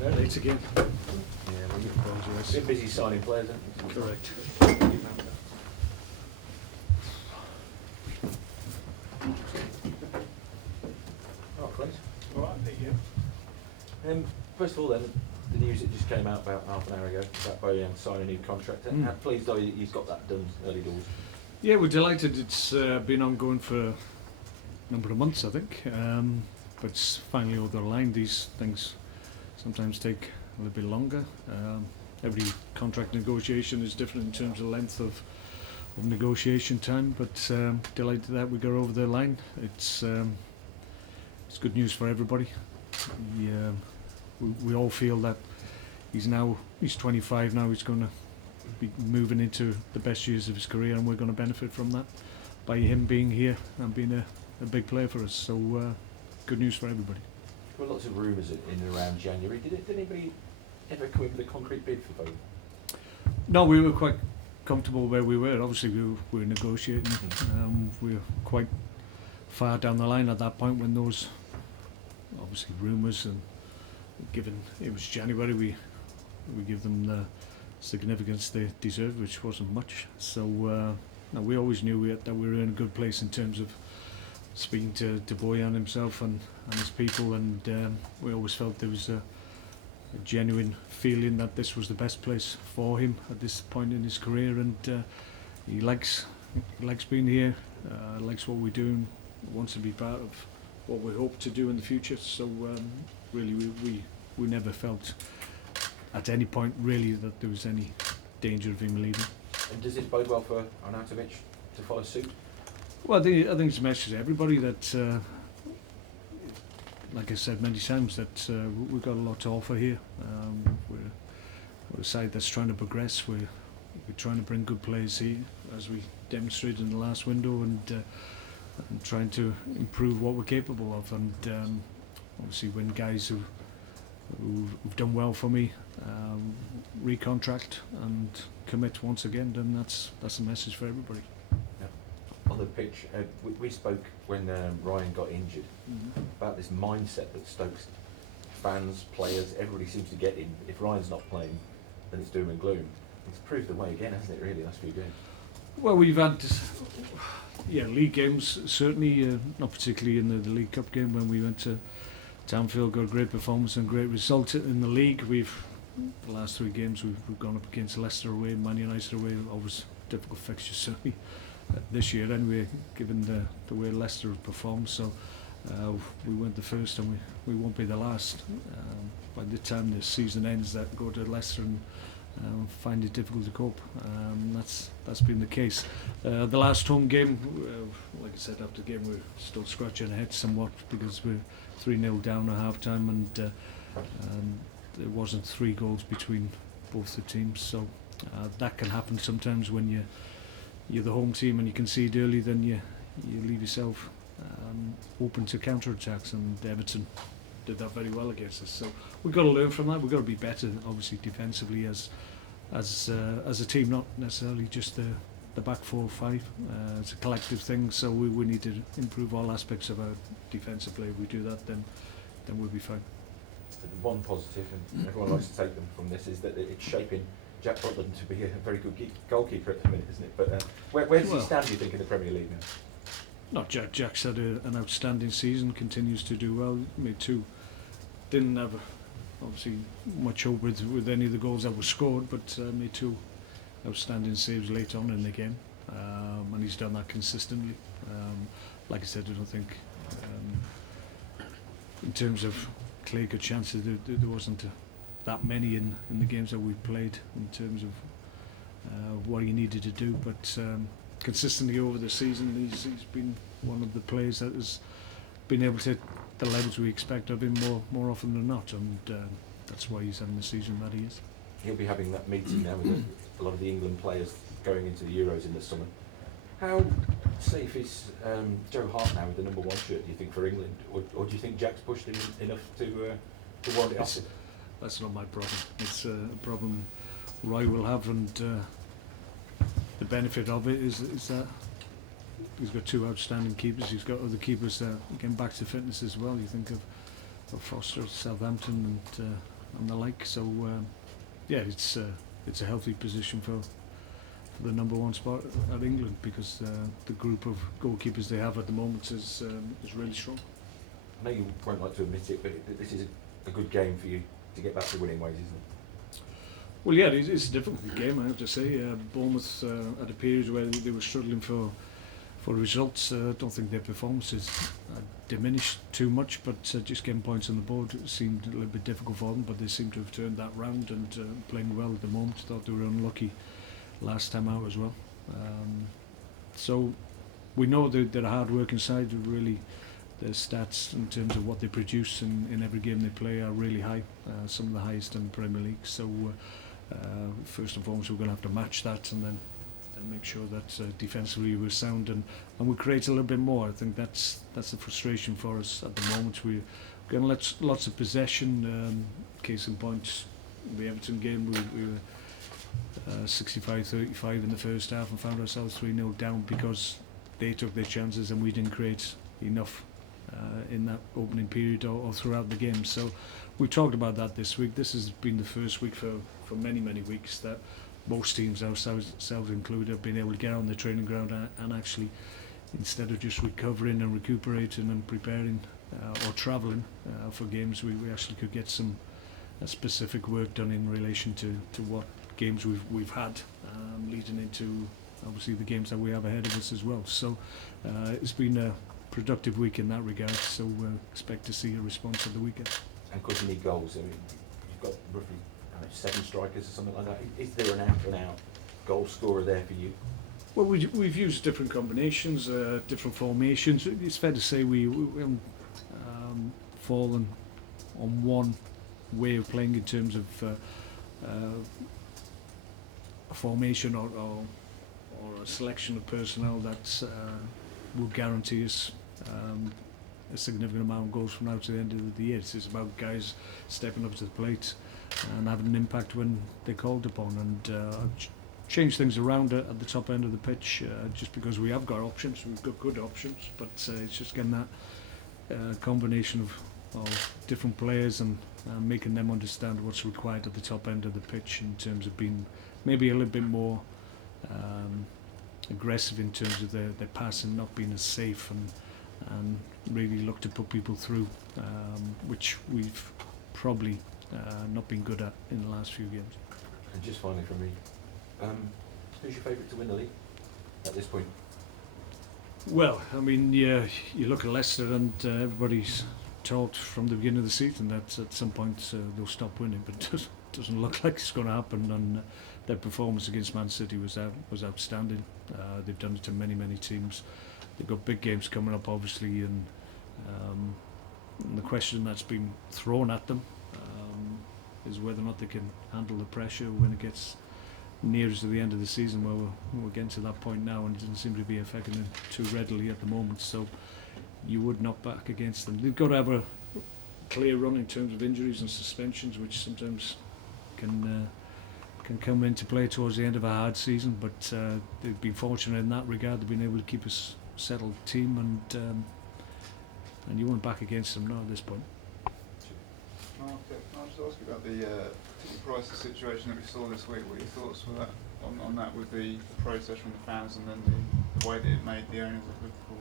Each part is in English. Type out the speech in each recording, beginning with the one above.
No, late again. Yeah, well, you've been busy signing players, haven't you? Correct. Oh, great. All right, thank you. First of all then, the news that just came out about half an hour ago about Bojan signing a new contract. How pleased are you that he's got that done early doors? Yeah, we're delighted. It's been ongoing for a number of months, I think. But it's finally over the line. These things sometimes take a little bit longer. Every contract negotiation is different in terms of length of negotiation time, but delighted that we got over the line. It's good news for everybody. We all feel that he's 25 now, he's going to be moving into the best years of his career, and we're going to benefit from that by him being here and being a big player for us. So good news for everybody. There were lots of rumours in and around January. Did anybody ever come in with a concrete bid for Bojan? No, we were quite comfortable where we were. Obviously we were negotiating. We were quite far down the line at that point when those obviously rumours, and given it was January, we give them the significance they deserved, which wasn't much. So no, we always knew that we were in a good place in terms of speaking to Bojan himself and his people, and we always felt there was a genuine feeling that this was the best place for him at this point in his career, and he likes being here, likes what we're doing, wants to be part of what we hope to do in the future. So really we never felt at any point really that there was any danger of him leaving. And does it bode well for Arnautovic to follow suit? Well, I think it's a message to everybody that, like I said many times, that we've got a lot to offer here. We're a side that's trying to progress. We're trying to bring good players here, as we demonstrated in the last window, and trying to improve what we're capable of, and obviously when guys who've done well for me recontract and commit once again, then that's a message for everybody. On the pitch, we spoke when Ryan got injured about this mindset that Stoke's fans, players, everybody seems to get in. If Ryan's not playing, then it's doom and gloom. It's proved the way again, hasn't it, really, last few games? Well, we've had league games, certainly, not particularly in the League Cup game when we went to Anfield, got a great performance and great result in the league. The last 3 games we've gone up against Leicester away, Man United away, always difficult fixtures certainly this year anyway, given the way Leicester have performed. So we weren't the first, and we won't be the last. By the time the season ends, that go to Leicester and find it difficult to cope. That's been the case. The last home game, like I said, after the game we're still scratching our heads somewhat because we're 3-0 down at half time, and there wasn't 3 goals between both the teams. So that can happen sometimes when you're the home team and you concede early, then you leave yourself open to counter-attacks, and Everton did that very well against us. So we've got to learn from that. We've got to be better, obviously, defensively as a team, not necessarily just the back 4 or 5. It's a collective thing, so we need to improve all aspects of our defensive play. If we do that, then we'll be fine. One positive, and everyone likes to take them from this, is that it's shaping Jack Butland to be a very good goalkeeper at the minute, isn't it? But where does he stand, do you think, in the Premier League now? Not Jack. Jack's had an outstanding season, continues to do well. Made 2. Didn't have obviously much hope with any of the goals that were scored, but made 2 outstanding saves late on in the game, and he's done that consistently. Like I said, I don't think in terms of clear good chances there wasn't that many in the games that we played in terms of what he needed to do, but consistently over the season he's been one of the players that has been able to hit the levels we expect of him more often than not, and that's why he's having the season that he is. He'll be having that meeting now with a lot of the England players going into the Euros in the summer. How safe is Joe Hart now with the number 1 shirt, do you think, for England, or do you think Jack's pushed him enough to warrant it off? That's not my problem. It's a problem Roy will have, and the benefit of it is that he's got 2 outstanding keepers. He's got other keepers that are getting back to fitness as well. You think of Foster at Southampton, and the like. So yeah, it's a healthy position for the number one spot at England, because the group of goalkeepers they have at the moment is really strong. I know you won't like to admit it, but this is a good game for you to get back to winning ways, isn't it? Well, yeah, it's a difficult game, I have to say. Bournemouth at a period where they were struggling for results. I don't think their performances diminished too much, but just getting points on the board seemed a little bit difficult for them. But they seem to have turned that round and playing well at the moment. Thought they were unlucky last time out as well. So we know they're a hard-working side. Really, their stats in terms of what they produce in every game they play are really high, some of the highest in the Premier League. So first and foremost, we're going to have to match that, and then make sure that defensively we're sound and we create a little bit more. I think that's the frustration for us at the moment. We're getting lots of possession. Case in point, the Everton game, we were 65-35 in the first half and found ourselves 3-0 down because they took their chances and we didn't create enough in that opening period or throughout the game. So we've talked about that this week. This has been the first week for many weeks that most teams, ourselves included, have been able to get on the training ground and actually, instead of just recovering and recuperating and preparing or travelling for games, we actually could get some specific work done in relation to what games we've had leading into obviously the games that we have ahead of us as well. So it's been a productive week in that regard, so we'll expect to see a response at the weekend. And of course you need goals. I mean, you've got roughly 7 strikers or something like that. Is there an out-and-out goal scorer there for you? Well, we've used different combinations, different formations. It's fair to say we haven't fallen on one way of playing in terms of a formation or a selection of personnel that will guarantee us a significant amount of goals from now to the end of the year. It's about guys stepping up to the plate and having an impact when they're called upon, and change things around at the top end of the pitch just because we have got options. We've got good options, but it's just getting that combination of different players and making them understand what's required at the top end of the pitch in terms of being maybe a little bit more aggressive in terms of their passing, not being as safe, and really look to put people through, which we've probably not been good at in the last few games. And just finally from me, who's your favourite to win the league at this point? Well, I mean, you look at Leicester and everybody's talked from the beginning of the season that at some point they'll stop winning, but it doesn't look like it's going to happen. And their performance against Man City was outstanding. They've done it to many teams. They've got big games coming up, obviously, and the question that's been thrown at them is whether or not they can handle the pressure when it gets near to the end of the season, where we're getting to that point now, and it doesn't seem to be affecting them too readily at the moment. So you would not back against them. They've got to have a clear run in terms of injuries and suspensions, which sometimes can come into play towards the end of a hard season, but they've been fortunate in that regard. They've been able to keep a settled team, and you won't back against them now at this point. Mark, I'll just ask you about the Price's situation that we saw this week. What are your thoughts for that, on that, with the protest from the fans and then the way that it made the owners of Liverpool?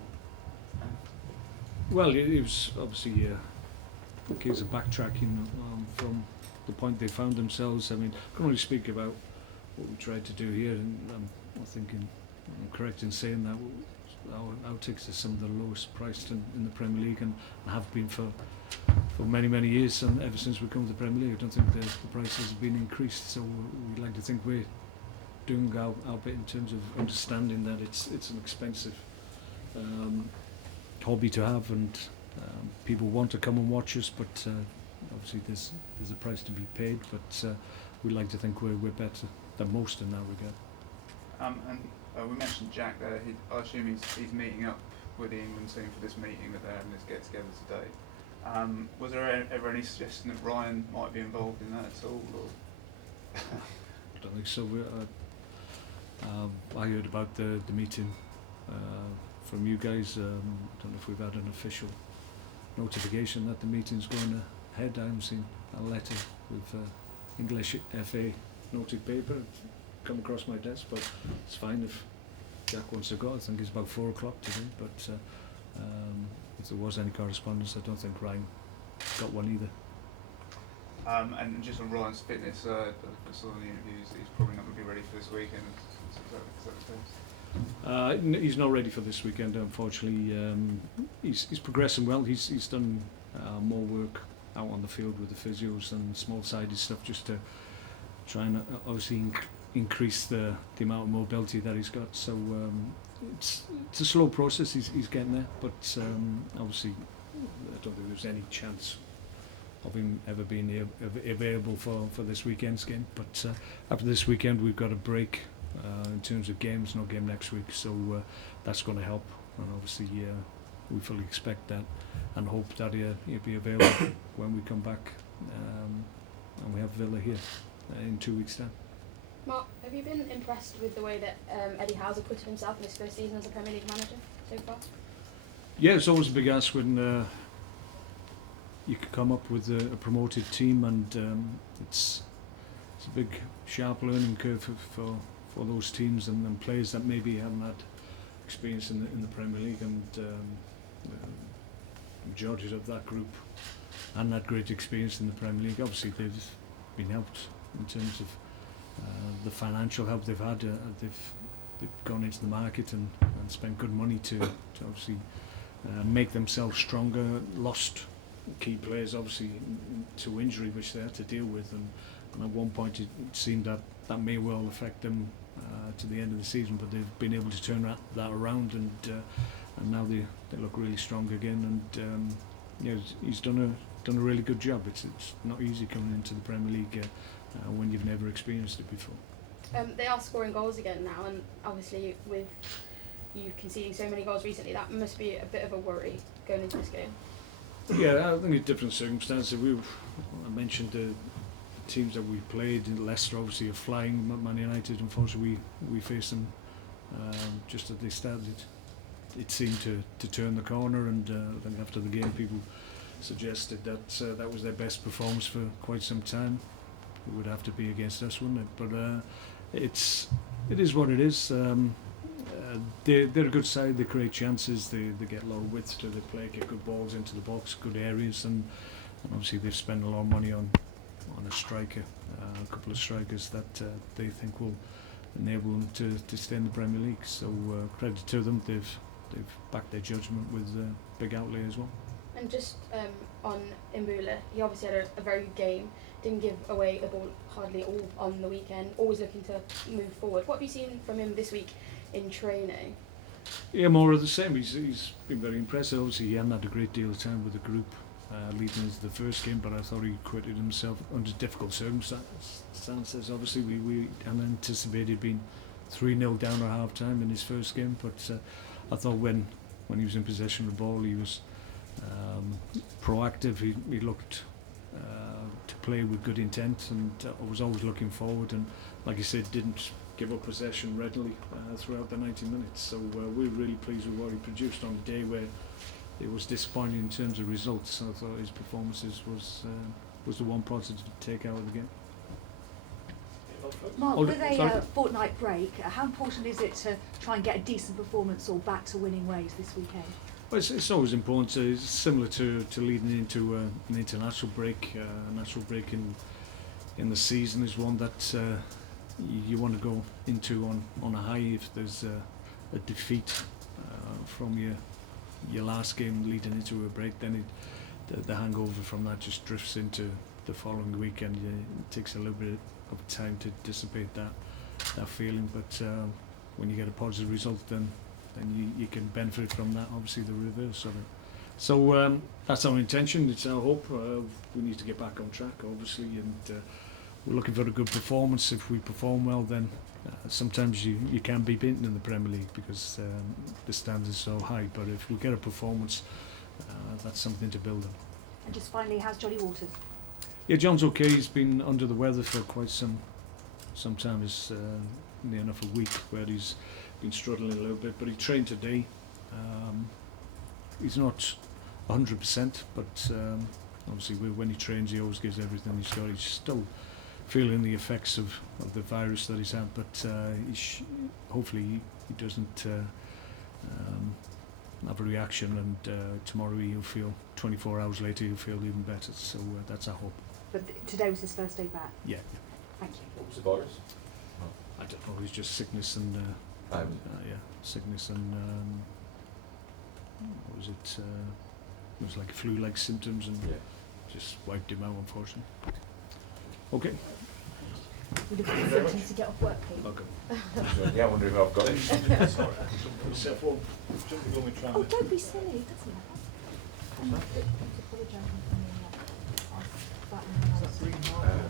Well, it was obviously a case of backtracking from the point they found themselves. I mean, I can only speak about what we tried to do here, and I think I'm correct in saying that our tickets are some of the lowest priced in the Premier League, and have been for many years, and ever since we come to the Premier League. I don't think the prices have been increased, so we'd like to think we're doing our bit in terms of understanding that it's an expensive hobby to have, and people want to come and watch us, but obviously there's a price to be paid, but we like to think we're better than most in that regard. And we mentioned Jack there. I assume he's meeting up with the England team for this meeting that they're having this get together today. Was there ever any suggestion that Ryan might be involved in that at all? Or? I don't think so. I heard about the meeting from you guys. I don't know if we've had an official notification that the meeting's going head. I haven't seen a letter with English FA noted paper come across my desk, but it's fine if Jack wants to go. I think it's about 4 o'clock today, but if there was any correspondence, I don't think Ryan got one either. And just on Ryan's fitness, I saw in the interviews that he's probably not going to be ready for this weekend. Is that the case? He's not ready for this weekend, unfortunately. He's progressing well. He's done more work out on the field with the physios and small-sided stuff just to try and obviously increase the amount of mobility that he's got. So it's a slow process. He's getting there, but obviously I don't think there's any chance of him ever being available for this weekend's game. But after this weekend, we've got a break in terms of games. No game next week, so that's going to help. And obviously, we fully expect that and hope that he'll be available when we come back. And we have Villa here in 2 weeks' time. Mark, have you been impressed with the way that Eddie Howe's acquitted himself in his first season as a Premier League manager so far? Yeah, it's always a big ask when you could come up with a promoted team, and it's a big, sharp learning curve for those teams and players that maybe haven't had experience in the Premier League, and the majority of that group hadn't had great experience in the Premier League. Obviously, they've been helped in terms of the financial help they've had. They've gone into the market and spent good money to obviously make themselves stronger. Lost key players obviously to injury, which they had to deal with, and at one point it seemed that may well affect them to the end of the season, but they've been able to turn that around, and now they look really strong again. And he's done a really good job. It's not easy coming into the Premier League when you've never experienced it before. They are scoring goals again now, and obviously with you conceding so many goals recently, that must be a bit of a worry going into this game. Yeah, I think it's different circumstances. I mentioned the teams that we played. Leicester obviously are flying. Man United, unfortunately, we faced them just as they started. It seemed to turn the corner, and I think after the game, people suggested that that was their best performance for quite some time. It would have to be against us, wouldn't it? But it is what it is. They're a good side. They create chances. They get a lot of width to the play, get good balls into the box, good areas, and obviously they've spent a lot of money on a striker, a couple of strikers that they think will enable them to stay in the Premier League. So credit to them. They've backed their judgment with a big outlay as well. And just on Mbula, he obviously had a very good game. Didn't give away the ball hardly all on the weekend. Always looking to move forward. What have you seen from him this week in training? Yeah, more of the same. He's been very impressive. Obviously, he hadn't had a great deal of time with the group leading into the first game, but I thought he acquitted himself under difficult circumstances. Obviously, we hadn't anticipated being 3-0 down at half time in his first game, but I thought when he was in possession of the ball, he was proactive. He looked to play with good intent, and was always looking forward, and like you said, didn't give up possession readily throughout the 90 minutes. So we're really pleased with what he produced on a day where it was disappointing in terms of results. I thought his performances was the one positive to take out of the game. Mark, with a fortnight break, how important is it to try and get a decent performance or back to winning ways this weekend? Well, it's always important. It's similar to leading into an international break. A natural break in the season is one that you want to go into on a high. If there's a defeat from your last game leading into a break, then the hangover from that just drifts into the following week, and it takes a little bit of time to dissipate that feeling. But when you get a positive result, then you can benefit from that. Obviously, the reverse of it. So that's our intention. It's our hope. We need to get back on track, obviously, and we're looking for a good performance. If we perform well, then sometimes you can be beaten in the Premier League because the standards are so high. But if we get a performance, that's something to build on. And just finally, how's Johnny Waters? Yeah, John's okay. He's been under the weather for quite some time. It's near enough a week where he's been struggling a little bit, but he trained today. He's not 100%, but obviously when he trains, he always gives everything he's got. He's still feeling the effects of the virus that he's had, but hopefully he doesn't have a reaction, and tomorrow he'll feel, 24 hours later, he'll feel even better. So that's our hope. But today was his first day back. Yeah. Thank you. What was the virus? I don't know, it's just sickness and sickness and what was it? It was like flu-like symptoms, and just wiped him out, unfortunately. Okay. We look forward to him to get off work, Pete. Okay. Yeah, I wonder if I've got it. Oh, don't be silly. It doesn't matter. Apologising for me.